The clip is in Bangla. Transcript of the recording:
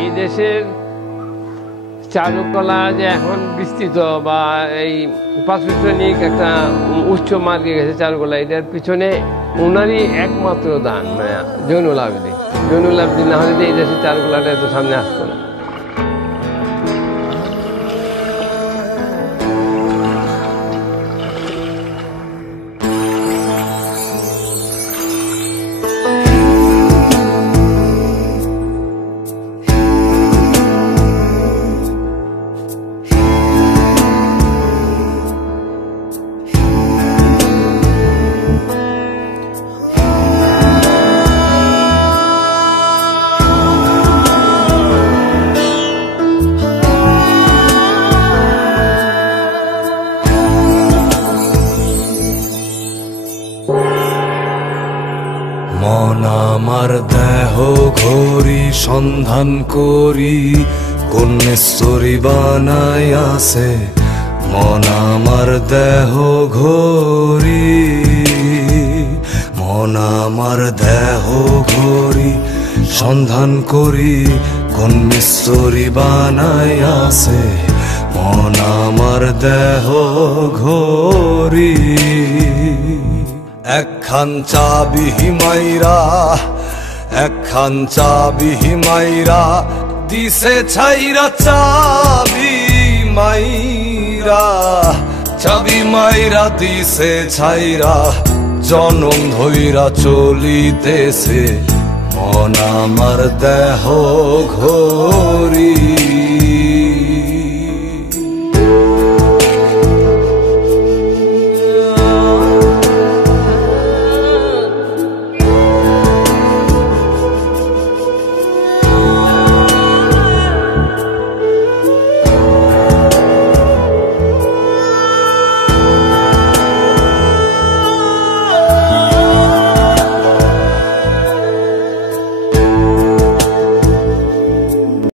এই দেশের চারুকলা যে এখন বিস্তৃত বা এই প্রাতিষ্ঠানিক একটা উচ্চ মার্গে গেছে চারুকলা, এটার পিছনে ওনারই একমাত্র দান, মানে জৈনুল আবেদিন। জৈনুল আবেদিন না হলে এই দেশের চারুকলাটা এত সামনে আসতো না। মন আমার দেহ ঘড়ি সন্ধান করি কন্যেশ্বরী বানাই আছে। মন আমার দেহ ঘড়ি, মন আমার দেহ ঘড়ি সন্ধান করি কন্যেশ্বরী বানাই আছে। মন আমার দেহ ঘড়ি একখান চাবি মাইরা, একখান চাবি মাইরা দিছে ছাইরা চাবি মাইরা, চাবি মাইরা দিছে ছাইরা জনম ধইরা চলিতেছে। মন আমার দেহ ঘড়ি।